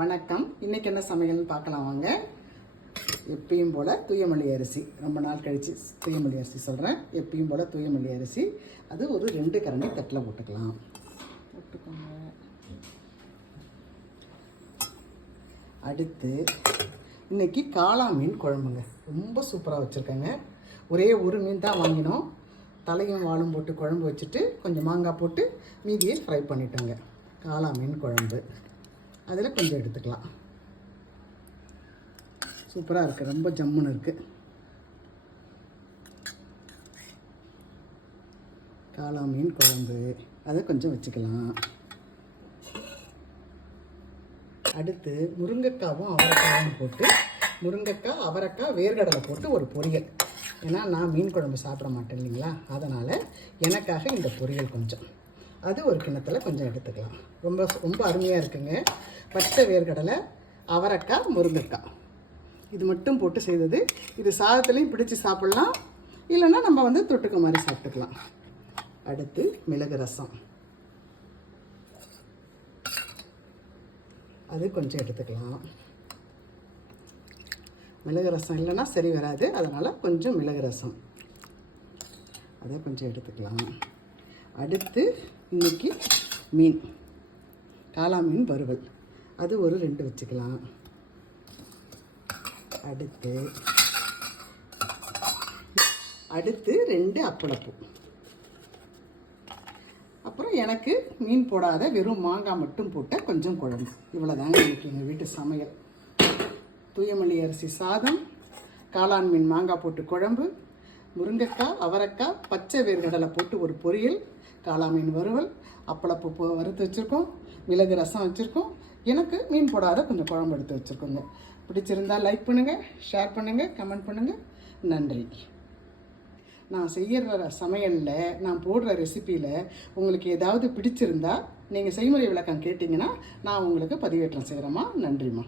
வணக்கம். இன்றைக்கி என்ன சமையல்னு பார்க்கலாம் வாங்க. எப்பயும் போல் தூயமல்லி அரிசி, ரொம்ப நாள் கழித்து தூயமல்லி அரிசி சொல்கிறேன். எப்பயும் போல் தூயமல்லி அரிசி, அது ஒரு 2 கரண்டி தட்டில் போட்டுக்கலாம். போட்டுக்கோங்க. அடுத்து இன்றைக்கி காளா மீன் குழம்புங்க. ரொம்ப சூப்பராக வச்சுருக்கேங்க. ஒரே ஒரு மீன் தான் வாங்கினோம். தலையும் வாலும் போட்டு குழம்பு வச்சுட்டு கொஞ்சம் மாங்காய் போட்டு மீதியை ஃப்ரை பண்ணிட்டோங்க. காளா மீன் குழம்பு அதில் கொஞ்சம் எடுத்துக்கலாம். சூப்பராக இருக்குது, ரொம்ப ஜம்முன்னு இருக்குது. காளா மீன் குழம்பு அதை கொஞ்சம் வச்சுக்கலாம். அடுத்து முருங்கைக்காவும் அவரைக்காவும் போட்டு, முருங்கைக்காய் அவரைக்காய் வேர்க்கடலை போட்டு ஒரு பொரியல். ஏன்னா நான் மீன் குழம்பு சாப்பிட மாட்டேன் இல்லைங்களா, அதனால் எனக்காக இந்த பொரியல் கொஞ்சம், அது ஒரு கிண்ணத்தில் கொஞ்சம் எடுத்துக்கலாம். ரொம்ப ரொம்ப அருமையாக இருக்குங்க. பச்சை வேர்க்கடலை, அவரைக்காய், முருங்கைக்காய் இது மட்டும் போட்டு செய்தது. இது சாதத்துலேயும் பிடிச்சி சாப்பிட்லாம், இல்லைன்னா நம்ம தொட்டுக்க மாதிரி சாப்பிட்டுக்கலாம். அடுத்து மிளகு ரசம், அது கொஞ்சம் எடுத்துக்கலாம். மிளகு ரசம் இல்லைன்னா சரி வராது, அதனால் கொஞ்சம் மிளகு ரசம் அதை கொஞ்சம் எடுத்துக்கலாம். அடுத்து இன்றைக்கி மீன், காளா மீன் வறுவல், அது ஒரு 2 வச்சுக்கலாம். அடுத்து 2 அப்பளப்பூ. அப்புறம் எனக்கு மீன் போடாத வெறும் மாங்காய் மட்டும் போட்ட கொஞ்சம் குழம்பு. இவ்வளோதாங்க இன்றைக்கி எங்கள் வீட்டு சமையல். தூயமல்லி அரிசி சாதம், காளான் மீன் மாங்காய் போட்டு குழம்பு, முருங்கைக்காய் அவரைக்காய் பச்சை வேர்க்கடலை போட்டு ஒரு பொரியல், காளா மீன் வறுவல், அப்பளப்பூ வறுத்து வச்சுருக்கோம், மிளகு ரசம் வச்சுருக்கோம். எனக்கு மீன் போடாத கொஞ்சம் குழம்பு எடுத்து வச்சுருக்கோங்க. பிடிச்சிருந்தால் லைக் பண்ணுங்கள், ஷேர் பண்ணுங்கள், கமெண்ட் பண்ணுங்கள். நன்றி. நான் செய்கிற சமையலில், நான் போடுற ரெசிப்பியில் உங்களுக்கு ஏதாவது பிடிச்சிருந்தா நீங்கள் செய்முறை விளக்கம் கேட்டிங்கன்னா நான் உங்களுக்கு பதிவேற்றம் செய்கிறேம்மா. நன்றிம்மா.